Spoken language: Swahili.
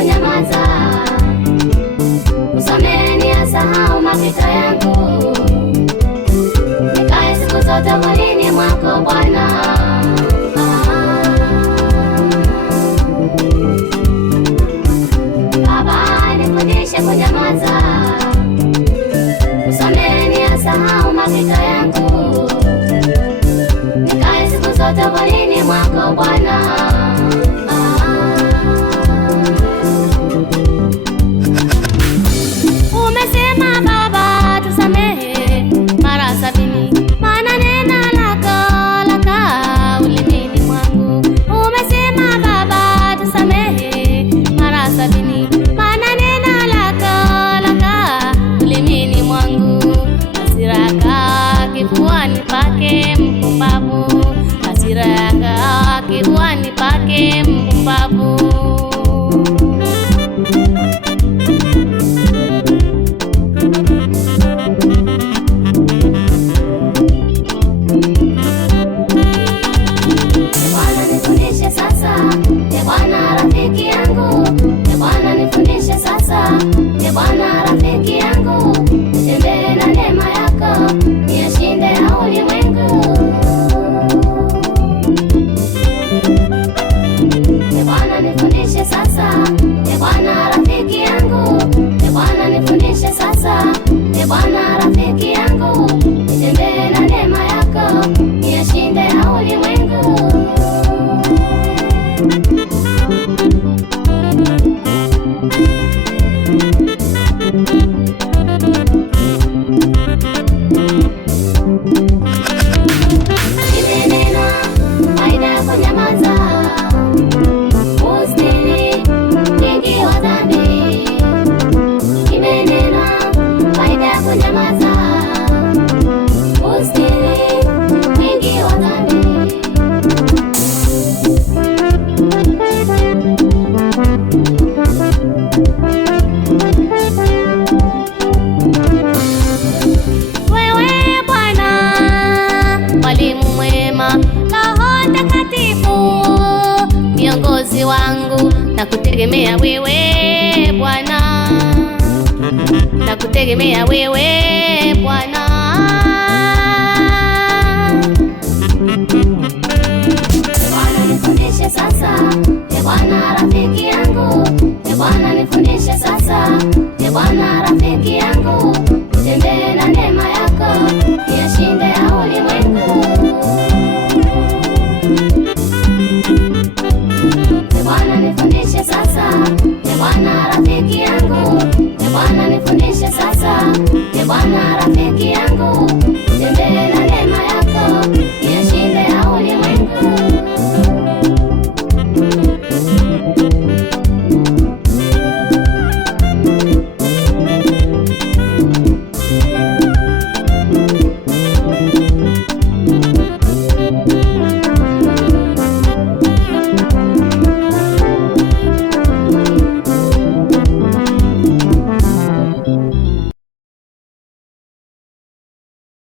kunyamaza, usamehe niyasahau mapito yangu, nikae siku zote mwilini mwako Bwana. Baba, nifundishe kunyamaza, usamehe niyasahau mapito yangu, nikae siku zote mwilini mwako Bwana. Umesema Baba tusamehe mara 70, maana neno lako lakaa ulimini mwangu. Umesema Baba tusamehe mara 70, maana neno lako lakaa ulimini mwangu. Hasira yako kifuani pake mpumbavu, hasira yako kifuani pake mpumbavu. Bwana nifundishe sasa, Bwana rafiki yangu, Bwana nifundishe sasa, Bwana rafiki yangu, nitembee na neema yako, niyashinde ya ulimwengu. Bwana nifundishe sasa, Bwana rafiki yangu, Bwana nifundishe sasa, Bwana rafiki yangu, nitembee na neema yako, niyashinde ya ulimwengu. Nimenena faida ya kunyamaza, ustiri mwingi wa dhambi. Nimenena faida ya kunyamaza, ustiri mwingi wa dhambi. Wewe Bwana mwalimu mwema, Roho Mtakatifu kiongozi wangu, nakutegemea wewe Bwana, nakutegemea wewe Bwana. Bwana nifundishe sasa, Bwana rafiki yangu, Bwana nifundishe sasa, Bwana